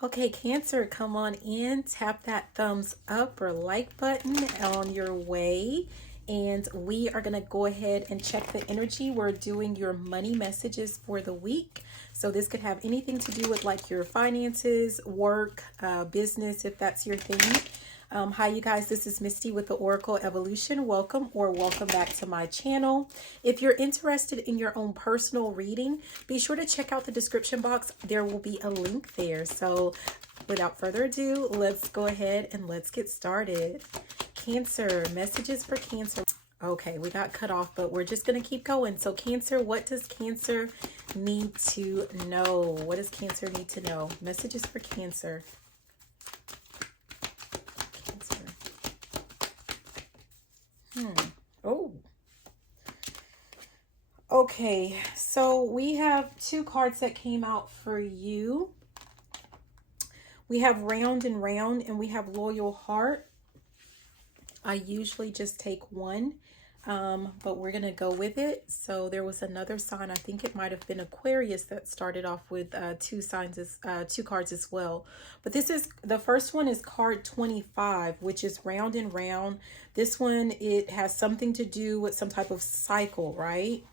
Okay, Cancer, come on in. Tap that thumbs up or like button on your way. And we are going to go ahead and check the energy. We're doing your money messages for the week. So this could have anything to do with like your finances, work, business, if that's your thing. Hi, you guys. This is Misty with the Oracle Evolution. Welcome or welcome back to my channel. If you're interested in your own personal reading, be sure to check out the description box. There will be a link there. So without further ado, let's go ahead and let's get started. Cancer, messages for Cancer. Okay, we got cut off, but we're just going to keep going. So Cancer, what does Cancer need to know? What does Cancer need to know? Messages for Cancer. Oh, okay. So we have two cards that came out for you. We have Round and Round, and we have Loyal Heart. I usually just take one, but we're going to go with it. So there was another sign. I think it might have been Aquarius that started off with two cards as well. But this is, the first one is card 25, which is Round and Round. This one, it has something to do with some type of cycle, right?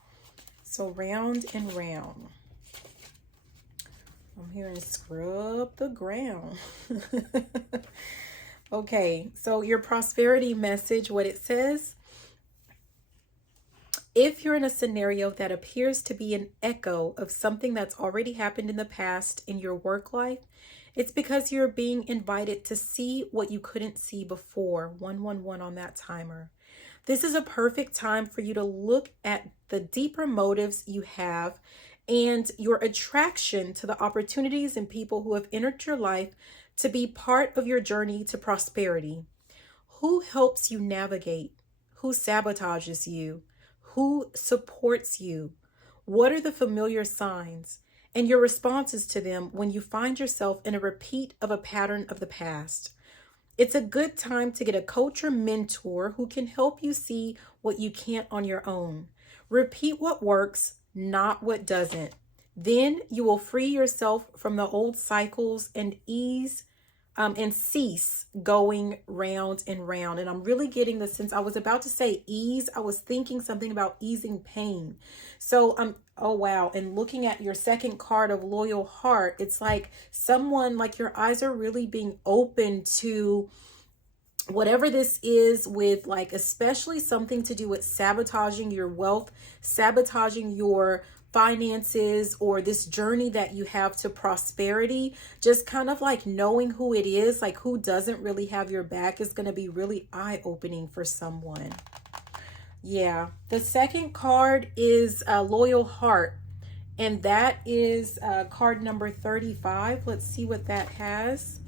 So Round and Round. I'm hearing scrub the ground. Okay, so your prosperity message, what it says: if you're in a scenario that appears to be an echo of something that's already happened in the past in your work life, it's because you're being invited to see what you couldn't see before. 111 on that timer. This is a perfect time for you to look at the deeper motives you have and your attraction to the opportunities and people who have entered your life to be part of your journey to prosperity. Who helps you navigate? Who sabotages you? Who supports you? What are the familiar signs and your responses to them when you find yourself in a repeat of a pattern of the past? It's a good time to get a coach or mentor who can help you see what you can't on your own. Repeat what works, not what doesn't. Then you will free yourself from the old cycles and cease going round and round. And I'm really getting the sense, I was about to say ease. I was thinking something about easing pain. So oh wow. And looking at your second card of Loyal Heart, it's like someone, like your eyes are really being open to whatever this is, with like especially something to do with sabotaging your wealth, sabotaging your finances, or this journey that you have to prosperity. Just kind of like knowing who it is, like who doesn't really have your back, is going to be really eye-opening for someone. Yeah, the second card is Loyal Heart, and that is card number 35. Let's see what that has.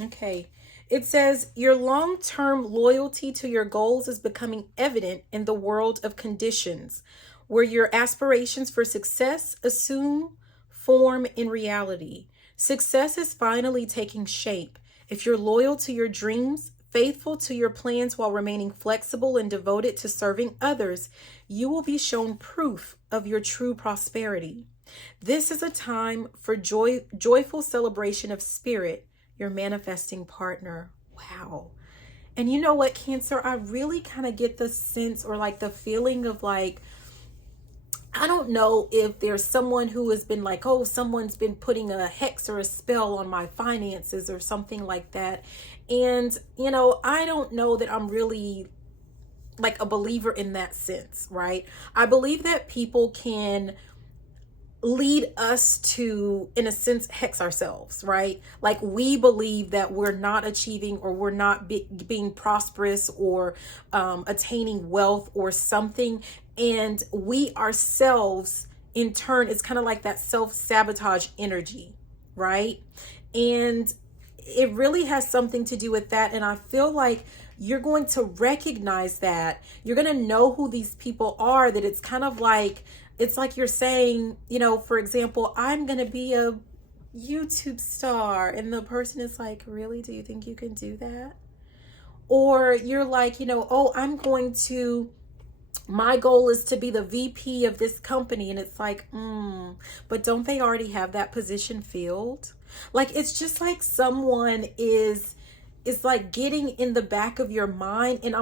Okay, it says your long-term loyalty to your goals is becoming evident in the world of conditions, where your aspirations for success assume form in reality. Success is finally taking shape. If you're loyal to your dreams, faithful to your plans while remaining flexible and devoted to serving others, you will be shown proof of your true prosperity. This is a time for joyful celebration of spirit, your manifesting partner. Wow. And you know what, Cancer, I really kind of get the sense, or like the feeling of like, I don't know if there's someone who has been like, oh, someone's been putting a hex or a spell on my finances or something like that. And, you know, I don't know that I'm really like a believer in that sense, right? I believe that people can lead us to, in a sense, hex ourselves, right? Like we believe that we're not achieving, or we're not being prosperous, or attaining wealth or something. And we ourselves, in turn, it's kind of like that self-sabotage energy, right? And it really has something to do with that. And I feel like you're going to recognize that. You're going to know who these people are, that it's kind of like, it's like you're saying, you know, for example, I'm going to be a YouTube star. And the person is like, really? Do you think you can do that? Or you're like, you know, oh, I'm going to My goal is to be the VP of this company. And it's like, but don't they already have that position filled? Like, it's just like someone is like getting in the back of your mind. And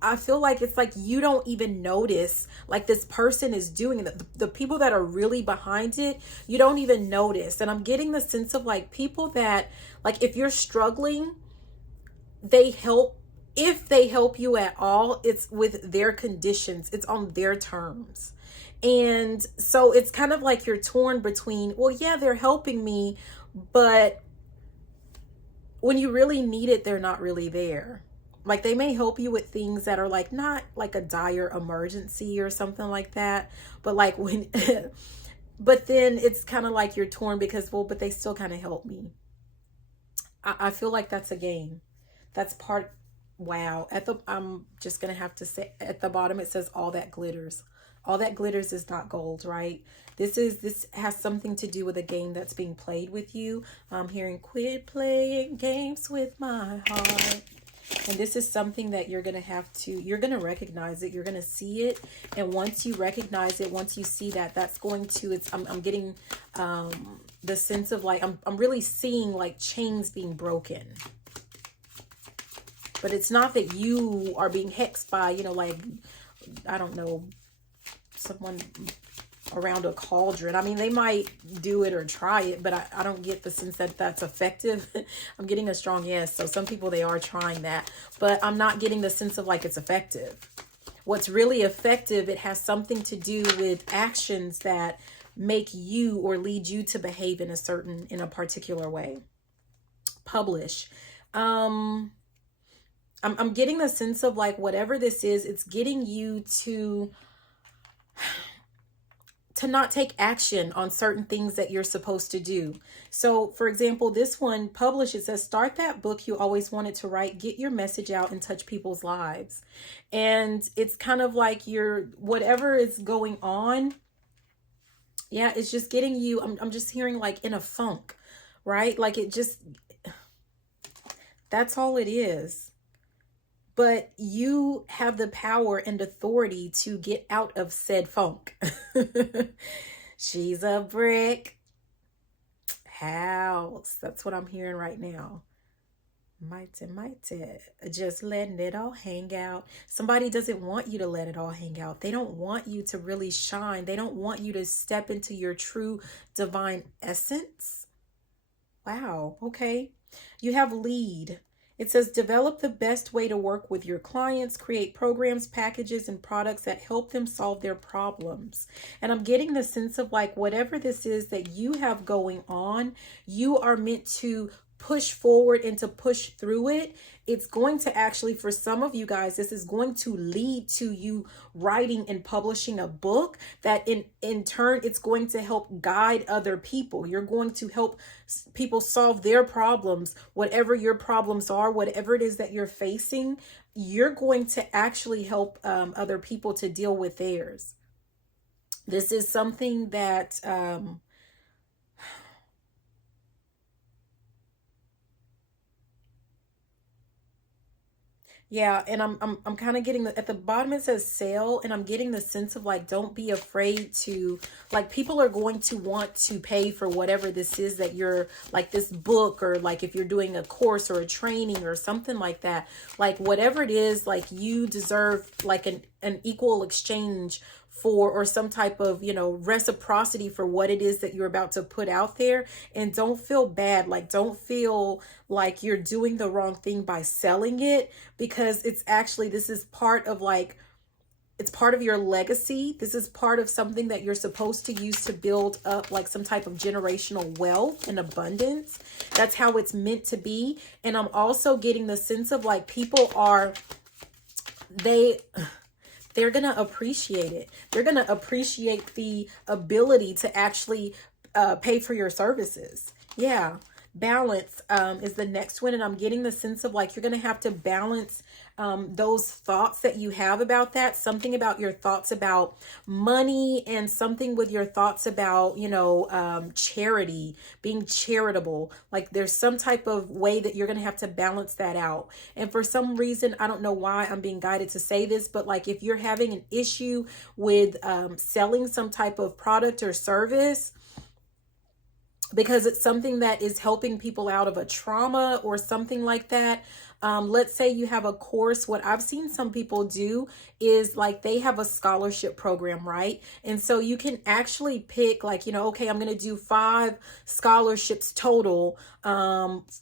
I feel like it's like you don't even notice like this person is doing it. The people that are really behind it, you don't even notice. And I'm getting the sense of like people that, like, if you're struggling, they help. If they help you at all, it's with their conditions, it's on their terms. And so it's kind of like you're torn between, well, yeah, they're helping me, but when you really need it, they're not really there. Like, they may help you with things that are like not like a dire emergency or something like that, but like when but then it's kind of like you're torn because, well, but they still kind of help me. I feel like that's a game. That's part. Wow. I'm just gonna have to say at the bottom it says all that glitters. All that glitters is not gold, right? This has something to do with a game that's being played with you. I'm hearing quit playing games with my heart. And this is something that you're gonna have to, you're gonna recognize it, you're gonna see it. And once you recognize it, once you see that, that's going to, I'm getting the sense of like, I'm really seeing like chains being broken. But it's not that you are being hexed by, you know, like, I don't know, someone around a cauldron. I mean, they might do it or try it, but I don't get the sense that that's effective. I'm getting a strong yes. So some people, they are trying that, but I'm not getting the sense of like it's effective. What's really effective, it has something to do with actions that make you or lead you to behave in a particular way. Publish. I'm getting the sense of like whatever this is, it's getting you to not take action on certain things that you're supposed to do. So for example, this one, publish, it says, start that book you always wanted to write, get your message out and touch people's lives. And it's kind of like whatever is going on. Yeah, it's just getting you, I'm just hearing like in a funk, right? Like that's all it is. But you have the power and authority to get out of said funk. She's a brick house. That's what I'm hearing right now. Mighty. Just letting it all hang out. Somebody doesn't want you to let it all hang out. They don't want you to really shine. They don't want you to step into your true divine essence. Wow. Okay. You have lead. It says, develop the best way to work with your clients, create programs, packages, and products that help them solve their problems. And I'm getting the sense of like, whatever this is that you have going on, you are meant to push forward and to push through it. It's going to actually, for some of you guys, this is going to lead to you writing and publishing a book that in turn, it's going to help guide other people. You're going to help people solve their problems, whatever your problems are, whatever it is that you're facing, you're going to actually help other people to deal with theirs. This is something that yeah, and I'm kind of getting at the bottom it says sale, and I'm getting the sense of like, don't be afraid to, like, people are going to want to pay for whatever this is that you're, like, this book, or like if you're doing a course or a training or something like that, like whatever it is, like you deserve like an equal exchange for, or some type of, you know, reciprocity for what it is that you're about to put out there. And don't feel bad. Like, don't feel like you're doing the wrong thing by selling it, because it's actually, this is part of like, it's part of your legacy. This is part of something that you're supposed to use to build up like some type of generational wealth and abundance. That's how it's meant to be. And I'm also getting the sense of like, people are, they're going to appreciate it. They're going to appreciate the ability to actually pay for your services. Yeah. balance is the next one, and I'm getting the sense of like you're going to have to balance those thoughts that you have about that, something about your thoughts about money and something with your thoughts about, you know, charity, being charitable. Like there's some type of way that you're going to have to balance that out. And for some reason, I don't know why I'm being guided to say this, but like if you're having an issue with selling some type of product or service, because it's something that is helping people out of a trauma or something like that. Let's say you have a course. What I've seen some people do is like they have a scholarship program, right? And so you can actually pick like, you know, okay, I'm going to do 5 scholarships total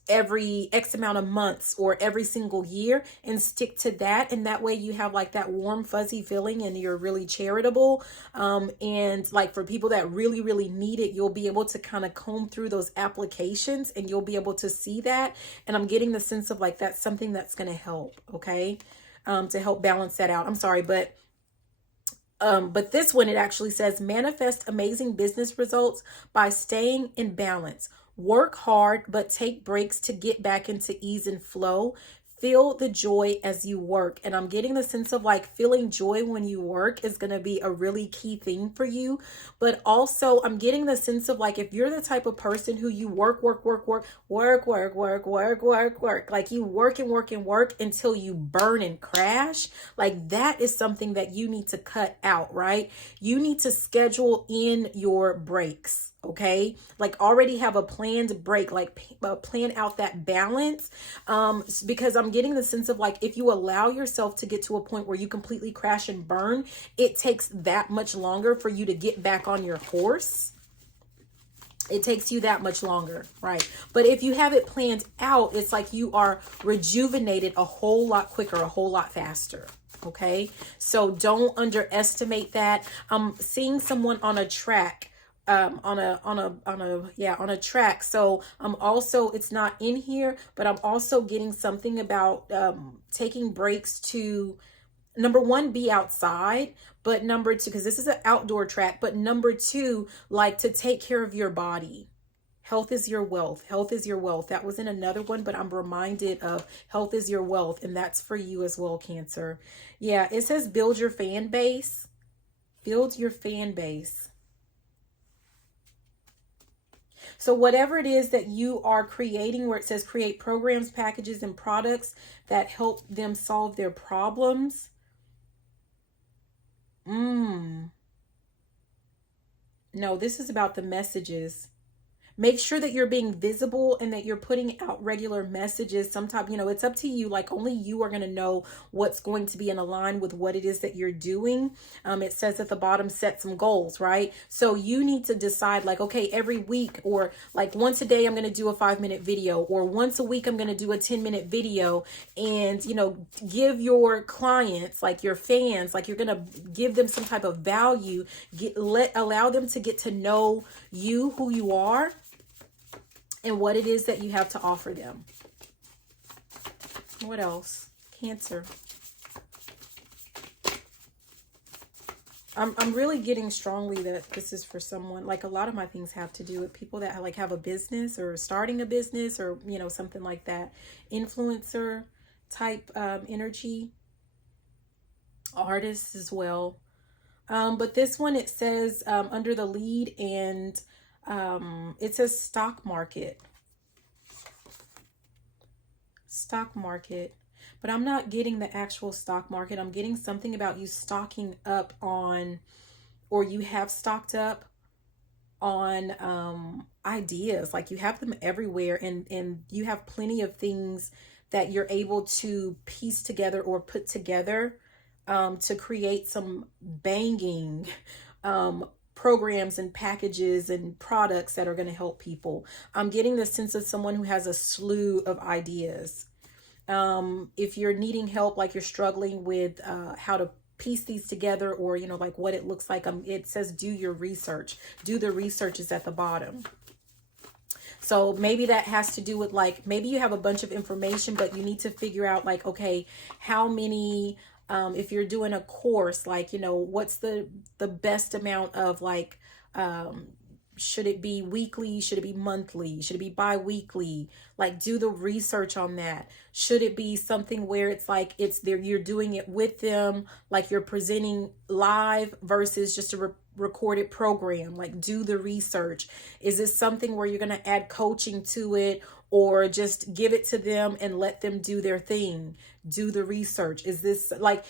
every X amount of months or every single year, and stick to that. And that way you have like that warm, fuzzy feeling and you're really charitable. And like for people that really, really need it, you'll be able to kind of comb through those applications and you'll be able to see that. And I'm getting the sense of like that's something that's going to help, okay, to help balance that out. I'm sorry, but this one, it actually says manifest amazing business results by staying in balance. Work hard, but take breaks to get back into ease and flow. Feel the joy as you work. And I'm getting the sense of like feeling joy when you work is going to be a really key thing for you. But also I'm getting the sense of like if you're the type of person who you work, like you work and work and work until you burn and crash, like that is something that you need to cut out, right? You need to schedule in your breaks. Okay, like already have a planned break, like plan out that balance, because I'm getting the sense of like if you allow yourself to get to a point where you completely crash and burn, it takes that much longer for you to get back on your horse. It takes you that much longer, right? But if you have it planned out, it's like you are rejuvenated a whole lot quicker, a whole lot faster. Okay, so don't underestimate that. I'm seeing someone on a track. On a track. So I'm also, it's not in here, but I'm also getting something about taking breaks to, number 1, be outside, but number 2, because this is an outdoor track, but number 2, like to take care of your body. Health is your wealth. Health is your wealth. That was in another one, but I'm reminded of health is your wealth, and that's for you as well, Cancer. Yeah, it says build your fan base. Build your fan base. So whatever it is that you are creating, where it says create programs, packages, and products that help them solve their problems. No, this is about the messages. Make sure that you're being visible and that you're putting out regular messages. Sometimes, you know, it's up to you. Like only you are going to know what's going to be in line with what it is that you're doing. It says at the bottom, set some goals, right? So you need to decide like, okay, every week or like once a day, I'm going to do a 5-minute video, or once a week, I'm going to do a 10-minute video, and, you know, give your clients, like your fans, like you're going to give them some type of value, allow them to get to know you, who you are, and what it is that you have to offer them. What else? Cancer. I'm really getting strongly that this is for someone, like a lot of my things have to do with people that like have a business or starting a business or, you know, something like that. Influencer type energy. Artists as well. But this one, it says under the lead, and it says stock market. Stock market. But I'm not getting the actual stock market. I'm getting something about you stocking up on, or you have stocked up on ideas. Like you have them everywhere, and you have plenty of things that you're able to piece together or put together to create some banging programs and packages and products that are going to help people. I'm getting the sense of someone who has a slew of ideas. If you're needing help, like you're struggling with how to piece these together, or, you know, like what it looks like, it says do your research. Do the research is at the bottom. So maybe that has to do with like, maybe you have a bunch of information, but you need to figure out like, okay, how many, if you're doing a course, like, you know, what's the best amount of like, should it be weekly? Should it be monthly? Should it be bi-weekly? Like, do the research on that. Should it be something where it's like it's there, you're doing it with them, like you're presenting live versus just a recorded program? Like, do the research. Is this something where you're going to add coaching to it, or just give it to them and let them do their thing? Do the research. Is this like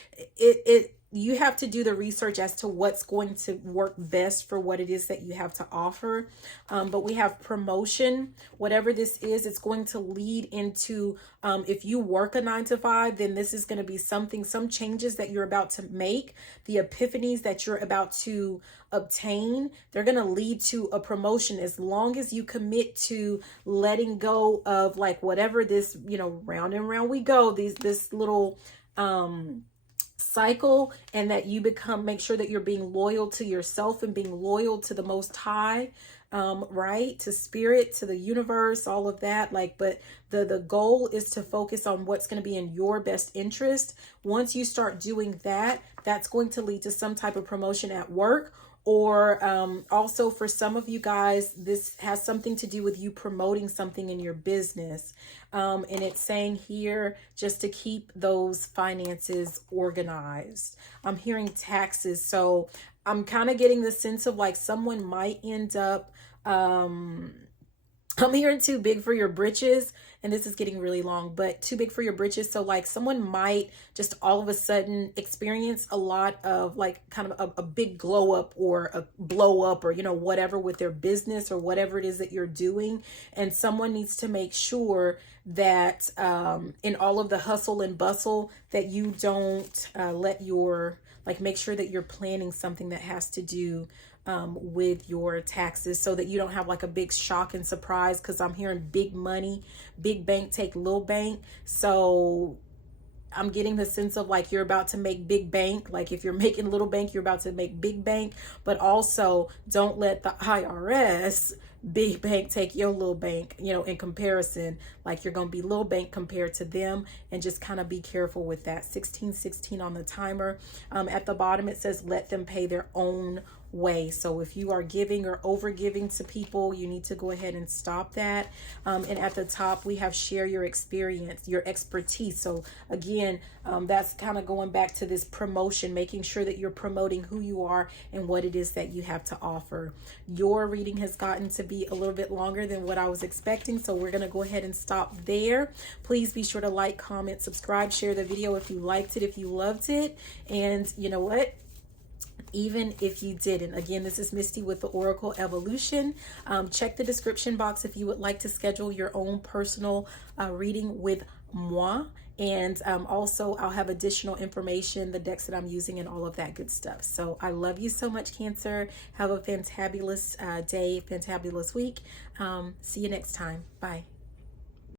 you have to do the research as to what's going to work best for what it is that you have to offer. But we have promotion. Whatever this is, it's going to lead into, if you work a 9 to 5, then this is going to be something, some changes that you're about to make, the epiphanies that you're about to obtain, they're going to lead to a promotion as long as you commit to letting go of like whatever this, round and round we go, this little, cycle, and that you make sure that you're being loyal to yourself and being loyal to the Most High, right? To spirit, to the universe, all of that. Like, but the goal is to focus on what's going to be in your best interest. Once you start doing that, that's going to lead to some type of promotion at work. Or also for some of you guys, this has something to do with you promoting something in your business. And it's saying here just to keep those finances organized. I'm hearing taxes. So I'm kind of getting the sense of like someone might end up, I'm hearing too big for your britches, and this is getting really long, but too big for your britches. So like someone might just all of a sudden experience a lot of like kind of a big glow up or a blow up, or whatever, with their business or whatever it is that you're doing. And someone needs to make sure that in all of the hustle and bustle that you don't make sure that you're planning something that has to do with your taxes, so that you don't have like a big shock and surprise. Because I'm hearing big money, big bank take little bank. So I'm getting the sense of like you're about to make big bank. Like if you're making little bank, you're about to make big bank. But also don't let the IRS big bank take your little bank, in comparison. Like you're going to be little bank compared to them, and just kind of be careful with that. 1616 on the timer. At the bottom it says let them pay their own way. So if you are giving or over giving to people, you need to go ahead and stop that. And at the top we have share your experience, your expertise. So again, that's kind of going back to this promotion, making sure that you're promoting who you are and what it is that you have to offer. Your reading has gotten to be a little bit longer than what I was expecting, so we're going to go ahead and stop there. Please be sure to like, comment, subscribe, share the video if you liked it, if you loved it. And you know what? Even if you didn't. Again, this is Misty with the Oracle Evolution. Check the description box if you would like to schedule your own personal reading with moi. And also I'll have additional information, the decks that I'm using, and all of that good stuff. So I love you so much, Cancer. Have a fantabulous day, fantabulous week. See you next time. Bye.